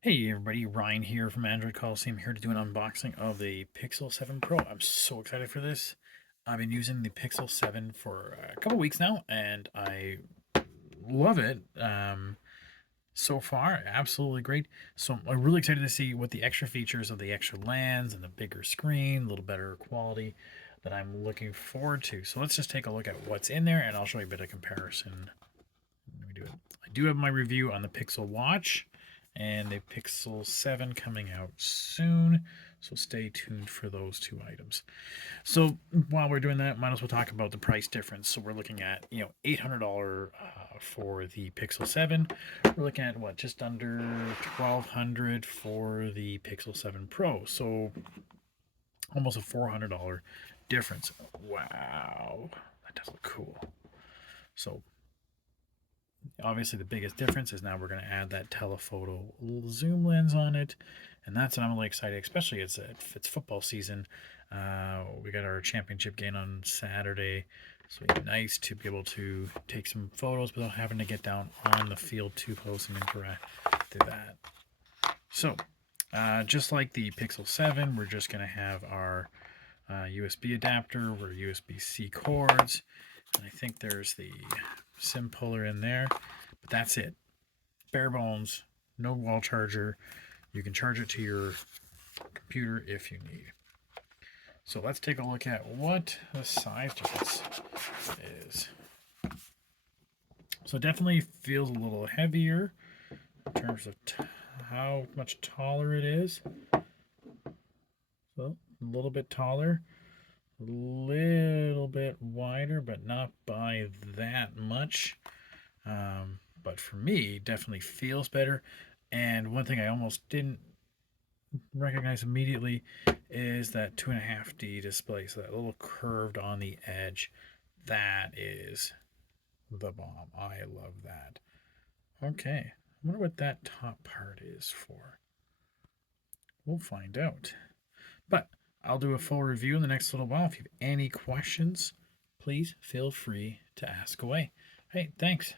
Hey everybody, Ryan here from Android Coliseum here to do an unboxing of the Pixel 7 Pro. I'm so excited for this. I've been using the Pixel 7 for a couple weeks now and I love it. So far, absolutely great. So I'm really excited to see what the extra features of the extra lens and the bigger screen, a little better quality that I'm looking forward to. So let's just take a look at what's in there and I'll show you a bit of comparison. Let me do it. I do have my review on the Pixel Watch and the Pixel 7 coming out soon, so stay tuned for those two items. So while we're doing that, might as well talk about the price difference. So we're looking at $800 for the Pixel 7. We're looking at what, just under 1200 for the Pixel 7 Pro. So almost a $400 difference. Wow, that does look cool. So obviously the biggest difference is now we're going to add that telephoto zoom lens on it, and that's what I'm really excited, especially it's football season. We got our championship game on Saturday, so it'd be nice to be able to take some photos without having to get down on the field too close and interact through that. So just like the Pixel 7, we're just going to have our USB adapter, we're USB-C cords, and I think there's the SIM puller in there, but that's it. Bare bones, no wall charger. You can charge it to your computer if you need. So let's take a look at what the size difference is. So it definitely feels a little heavier in terms of how much taller it is. So a little bit taller, a little bit wider, but not by that much. But for me, definitely feels better. And one thing I almost didn't recognize immediately is that 2.5D display. So that little curved on the edge, that is the bomb. I love that. Okay, I wonder what that top part is for. We'll find out. But I'll do a full review in the next little while. If you have any questions, please feel free to ask away. Hey, thanks.